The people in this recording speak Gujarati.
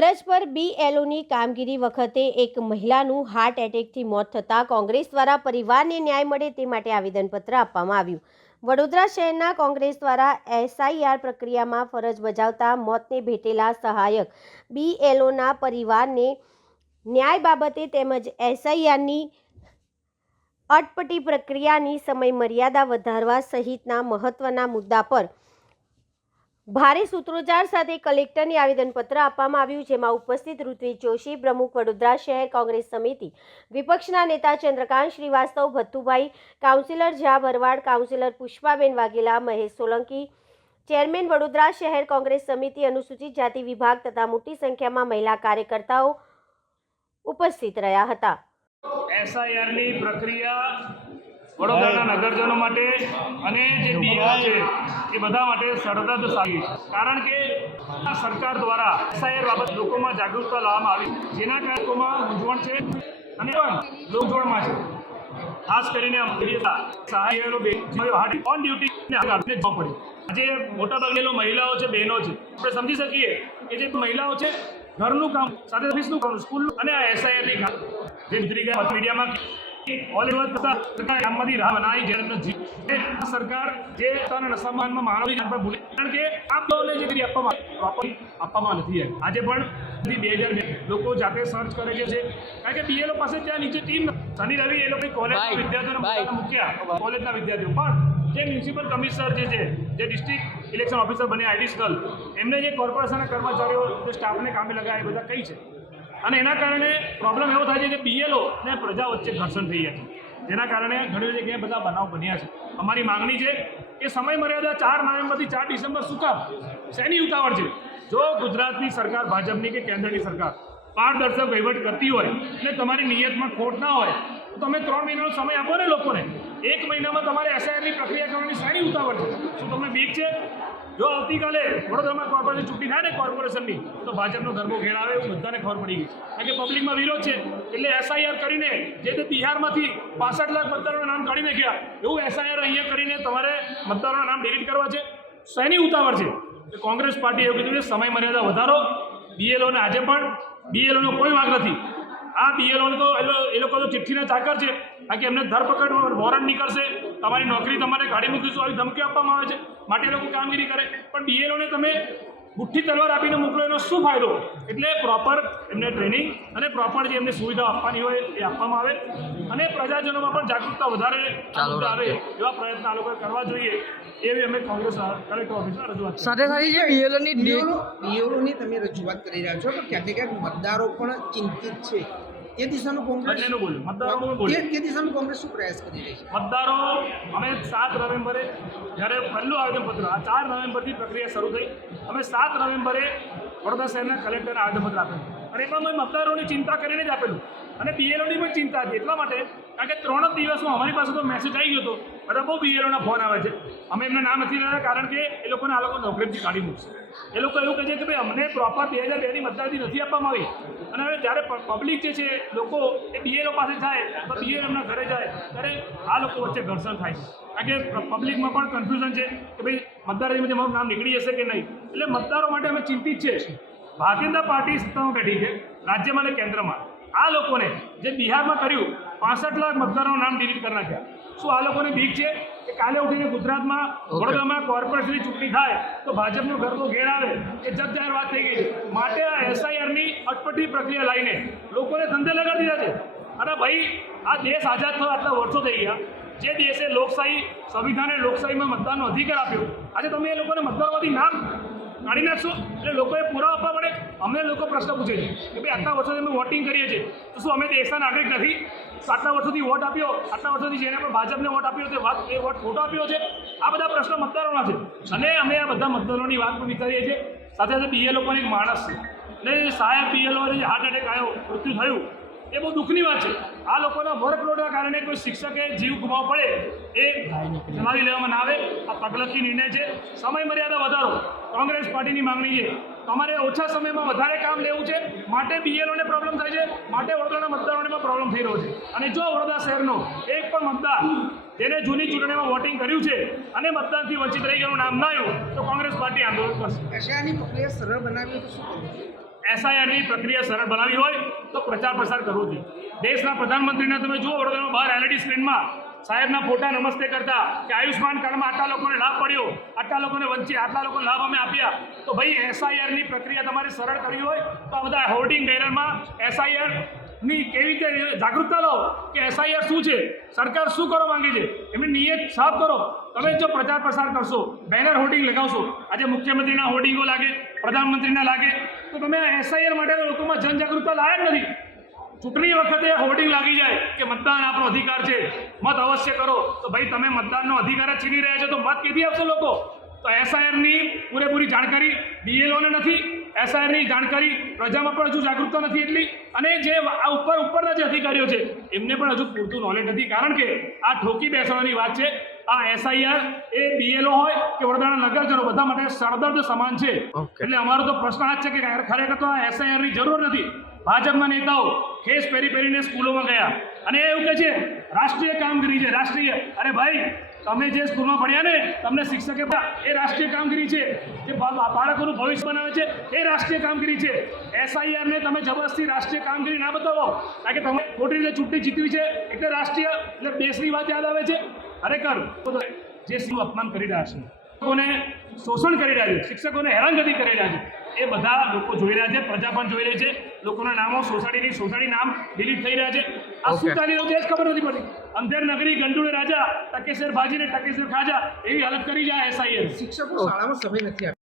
ફરજ પર બીએલઓની કામગીરી વખતે એક મહિલાનું હાર્ટ એટેકથી મોત થતાં કોંગ્રેસ દ્વારા પરિવારને ન્યાય મળે તે માટે આવેદનપત્ર આપવામાં આવ્યું. વડોદરા શહેરના કોંગ્રેસ દ્વારા એસઆઈઆર પ્રક્રિયામાં ફરજ બજાવતા મોતને ભેટેલા સહાયક બીએલઓના પરિવારને ન્યાય બાબતે તેમજ એસઆઈઆરની અટપટી પ્રક્રિયાની સમય મર્યાદા વધારવા સહિતના મહત્વના મુદ્દા પર ભારે સૂત્રોચ્ચાર સાથે કલેક્ટરને આવેદનપત્ર આપવામાં આવ્યું, જેમાં ઉપસ્થિત ઋત્વિક જોશી, પ્રમુખ વડોદરા શહેર કોંગ્રેસ સમિતિ, વિપક્ષના નેતા Chandrakant Shrivastava Bhattubhai councillor Jha Bharwad, councillor Pushpaben Vaghela, Mahesh Solanki, chairman Vadodara શહેર કોંગ્રેસ સમિતિ, અનુસૂચિત જાતિ વિભાગ તથા મોટી સંખ્યામાં મહિલા કાર્યકર્તાઓ ઉપસ્થિત રહ્યા હતા. એસઆઈઆરની પ્રક્રિયા વડોદરાના નગરજનો માટે અને જે બીએલઓ છે, એ બધા માટે સરહદ સારી કારણ કે સરકાર દ્વારા એસઆઈઆર બાબત લોકોમાં જાગૃતતા લાવવામાં આવી, જેના કારણે લોકોમાં મૂંઝવણ છે અને પણ મૂંઝવણમાં છે. ખાસ કરીને હાર્ટ ઓન ડ્યુટી જવા પડ્યું આજે મોટાભાગની મહિલાઓ છે, બહેનો છે. આપણે સમજી શકીએ કે જે મહિલાઓ છે, ઘરનું કામ, સાથે ઓફિસનું કામ સ્કૂલ અને એસઆઈઆરની કામ. જે મીડિયામાં સરકાર જે પોતાના નશામાનમાં માનવી પર ભૂલે. કારણ કે આ લોકોને જે કરી આપવામાં આપવામાં નથી આવી. આજે પણ બે હજાર બે લોકો જાતે સર્ચ કરે છે કારણ કે બીએલઓ પાસે ત્યાં નીચે ટીમ શનિ રવિ એ લોકો કોલેજના વિદ્યાર્થીઓને મૂક્યા. કોલેજના વિદ્યાર્થીઓ. પણ જે મ્યુનિસિપલ કમિશનર જે છે જે ડિસ્ટ્રિક્ટ ઇલેક્શન ઓફિસર બન્યા એડિશનલ એમને જે કોર્પોરેશનના કર્મચારીઓ જે સ્ટાફને કામે લગાવ્યા એ બધા કઈ છે? અને એના કારણે પ્રોબ્લેમ એવો થાય છે કે બીએલઓ ને પ્રજા વચ્ચે ઘર્ષણ થઈ જાય છે. જેના કારણે ઘણી જગ્યાએ બધા બનાવ બન્યા છે. અમારી માંગણી છે કે સમય મર્યાદા ચાર નવેમ્બરથી ચાર ડિસેમ્બર શું શેની ઉતાવળ છે? જો ગુજરાતની સરકાર, ભાજપની કે કેન્દ્રની સરકાર પારદર્શક વહીવટ કરતી હોય અને તમારી નિયતમાં ખોટ ના હોય, તો તમે ત્રણ મહિનાનો સમય આપો ને લોકોને. એક મહિનામાં તમારે એસઆઈઆરની પ્રક્રિયા કરવાની સારી ઉતાવળ છે? શું તમને બીક છે? જો આવતીકાલે વડોદરામાં કોર્પોરેશન ચૂંટણી થાય ને કોર્પોરેશનની તો ભાજપનો ગરબો ઘેર આવે એવું બધાને ખબર પડી ગઈ. કારણ કે પબ્લિકમાં વિરોધ છે, એટલે એસઆઈઆર કરીને જે તે બિહારમાંથી પાસઠ લાખ મતદારોના નામ કાઢી નાખ્યા, એવું એસઆઈઆર અહીંયા કરીને તમારે મતદારોના નામ ડિલીટ કરવા છે. શેની ઉતાવળ છે? કોંગ્રેસ પાર્ટી એવું કીધું કે સમય મર્યાદા વધારો બીએલઓને આજે પણ બીએલઓનો કોઈ વાંક નથી. આ બીએલઓને તો એ લોકો તો ચિઠ્ઠીના ચાકર છે. કારણ એમને ધરપકડ વોરંટ નીકળશે. તમારી નોકરી તમારે કાઢી મૂકીશું આવી ધમકી આપવામાં આવે છે. માટે લોકો કામગીરી કરે. પણ બીએલઓને તમે બુઠ્ઠી તલવાર આપીને મોકલો એનો શું ફાયદો? એટલે પ્રોપર એમને ટ્રેનિંગ અને પ્રોપર જે એમને સુવિધા આપવાની હોય એ આપવામાં આવે. અને પ્રજાજનોમાં પણ જાગૃતતા વધારે આવે એવા પ્રયત્ન આ લોકોએ કરવા જોઈએ. એવી અમે કોંગ્રેસ કલેક્ટર ઓફિસમાં રજૂઆત સાથે સાથે જે બીએલઓની બીઓની તમે રજૂઆત કરી રહ્યા છો તો ક્યાંક ક્યાંક મતદારો પણ ચિંતિત છે. તે દિશાનું કોંગ્રેસ બોલ્યું. મતદારોનું બોલ્યું. તે દિશાનું કોંગ્રેસ શું પ્રયાસ કરી રહી છે? મતદારો અમે સાત નવેમ્બરે જ્યારે પહેલું આવેદનપત્ર આ ચાર નવેમ્બરથી પ્રક્રિયા શરૂ થઈ. અમે સાત નવેમ્બરે વડોદરા શહેરના કલેક્ટરને આવેદનપત્ર આપ્યું. અને એમાં મેં મતદારોની ચિંતા કરીને જ આપેલું. અને બીએલઓની પણ ચિંતા હતી એટલા માટે કારણ કે ત્રણ જ દિવસમાં અમારી પાસે તો મેસેજ આવી ગયો હતો. બધા બહુ બીએલઓના ફોન આવે છે. અમે એમના નામ નથી લેતા કારણ કે એ લોકોને આ લોકો નોકરીથી કાઢી મૂકશે. એ લોકો એવું કહે છે કે ભાઈ અમને પ્રોપર બે હજાર બેની મતદારથી નથી આપવામાં આવી. અને હવે જ્યારે પબ્લિક જે છે, લોકો એ બીએલઓ પાસે જાય, તો બીએલ એમના ઘરે જાય, ત્યારે આ લોકો વચ્ચે ઘર્ષણ થાય છે. કારણ કે પબ્લિકમાં પણ કન્ફ્યુઝન છે કે ભાઈ મતદાર યાદીમાંથી મારું નામ નીકળી જશે કે નહીં. એટલે મતદારો માટે અમે ચિંતિત છે ભારતીય જનતા પાર્ટી સત્તામાં બેઠી છે, રાજ્યમાં અને કેન્દ્રમાં. આ લોકોને જે બિહારમાં કર્યું પાસઠ લાખ મતદારોનું નામ ડિલીટ કરી નાખ્યા. શું આ લોકોને બીક છે કે કાલે ઉઠીને ગુજરાતમાં વડોદરામાં કોર્પોરેશનની ચૂંટણી થાય તો ભાજપનો ઘરનો ઘેર આવે એ જગ જાહેર વાત થઈ ગઈ. માટે આ એસઆઈઆરની અટપટી પ્રક્રિયા લાવીને લોકોને ધંધે લગાડી દીધા છે. અને ભાઈ આ દેશ આઝાદ થયો આટલા વર્ષો થઈ ગયા. જે દેશે લોકશાહી સંવિધાને લોકશાહીમાં મતદાનનો અધિકાર આપ્યો આજે તમે એ લોકોને મતદારોમાંથી નામ કાઢી નાખશો? એટલે લોકોએ પુરાવા આપવા પડે. અમને લોકો પ્રશ્ન પૂછે છે કે ભાઈ, આટલા વર્ષોથી અમે વોટિંગ કરીએ છીએ. તો શું અમે દેશના નાગરિક નથી? તો આટલા વર્ષોથી વોટ આપ્યો, આટલા વર્ષોથી જેને પણ ભાજપને વોટ આપ્યો તે વાત એ વોટ ખોટો આપ્યો છે. આ બધા પ્રશ્ન મતદારોના છે. અને અમે આ બધા મતદારોની વાત પણ વિચારીએ છીએ. સાથે સાથે બીએલઓ પણ એક માણસ છે. અને સાહેબ બીએલઓ હાર્ટ એટેક આવ્યો, મૃત્યુ થયું. એ બહુ દુઃખની વાત છે. આ લોકોના વર્કલોડના કારણે કોઈ શિક્ષકે જીવ ગુમાવવો પડે એ જણાવી લેવામાં ના આવે. આ પગલખી નિર્ણય છે. સમય મર્યાદા વધારો. કોંગ્રેસ પાર્ટીની માંગણી છે. તમારે ઓછા સમયમાં વધારે કામ લેવું છે. માટે બીએલઓને પ્રોબ્લેમ થાય છે. માટે વડોદરાના મતદારોને પણ પ્રોબ્લેમ થઈ રહ્યો છે. અને જો વડોદરા શહેરનો એક પણ મતદાર જેને જૂની ચૂંટણીમાં વોટિંગ કર્યું છે અને મતદાનથી વંચિત રહી ગયું નામ ના આવ્યું, તો કોંગ્રેસ પાર્ટી આંદોલન કરશે. સરળ બનાવી તો શું કરવું? એસઆઈઆરની પ્રક્રિયા સરળ બનાવી હોય તો પ્રચાર પ્રસાર કરવો જોઈએ. દેશના પ્રધાનમંત્રીને તમે જુઓ વડોદરામાં બહાર એલઈડી સ્ક્રીનમાં સાહેબના ફોટા નમસ્તે કરતા કે આયુષ્માન કાર્ડમાં આટલા લોકોને લાભ પડ્યો, આટલા લોકોને વંચી, આટલા લોકોને લાભ અમે આપ્યા. તો ભાઈ એસઆઈઆરની પ્રક્રિયા તમારે સરળ કરવી હોય તો આ બધા હોર્ડિંગ બેનરમાં એસઆઈઆરની કેવી રીતે જાગૃતતા લો કે એસઆઈઆર શું છે? સરકાર શું કરવા માંગે છે? એમની નિયત સાફ કરો. તમે જો પ્રચાર પ્રસાર કરશો બેનર હોર્ડિંગ લગાવશો, આજે મુખ્યમંત્રીના હોર્ડિંગો લાગે, પ્રધાનમંત્રીના લાગે તો તમે એસઆઈઆર માટે લોકોમાં જનજાગૃતતા લાયા જ નથી. ચૂંટણી વખતે હોર્ડિંગ લાગી જાય કે મતદાન આપણો અધિકાર છે. મત અવશ્ય કરો. તો ભાઈ તમે મતદાનનો અધિકાર જ છીની રહ્યા છો. તો મત કેથી આપશો લોકો? તો એસઆઈઆરની પૂરેપૂરી જાણકારી બીએલઓને નથી. એસઆઈઆરની જાણકારી પ્રજામાં પણ હજુ જાગૃતતા નથી એટલી. અને જે આ ઉપર ઉપરના જે અધિકારીઓ છે, એમને પણ હજુ પૂરતું નોલેજ નથી. કારણ કે આ ઠોકી બેસવાની વાત છે. આ એસઆઈઆર એ બીએલઓ હોય કે વડોદરાના નગરજનો બધા માટે સરદર્દ સમાન છે. એટલે અમારો તો પ્રશ્ન આ જ છે કે ખરેખર તો આ એસઆઈઆરની જરૂર નથી. ભાજપના નેતાઓ ખેસ પહેરી પહેરીને સ્કૂલોમાં ગયા. અને એ એવું કહે છે રાષ્ટ્રીય કામગીરી છે રાષ્ટ્રીય. અરે ભાઈ તમે જે સ્કૂલમાં ભણ્યા ને તમને શિક્ષકે એ રાષ્ટ્રીય કામગીરી છે. જે બાળકોનું ભવિષ્ય બનાવે છે એ રાષ્ટ્રીય કામગીરી છે. એસઆઈઆરને તમે જબરદસ્તી રાષ્ટ્રીય કામગીરી ના બતાવો. કારણ કે તમે ખોટી રીતે ચૂંટણી જીતવી છે એટલે રાષ્ટ્રીય એટલે દેશની વાત યાદ આવે છે. ખરેખર તો જે સિંહ અપમાન કરી રહ્યા છે લોકોને શોષણ કરી રહ્યા છે શિક્ષકોને હેરાનગતિ કરી રહ્યા છે એ બધા લોકો જોઈ રહ્યા છે પ્રજા પણ જોઈ રહી છે લોકોના નામો સોસાયટીની સોસાયટી નામ ડિલીટ થઈ રહ્યા છે. આ શું ચાલી રહ્યું છે એ જ ખબર નથી પડતી અંધેર નગરી ગંડુળે રાજા ટકેસર ભાજીને ટકેસર ખાજા એવી હાલત કરી જાય એસઆઈએ શિક્ષકો શાળામાં સમય નથી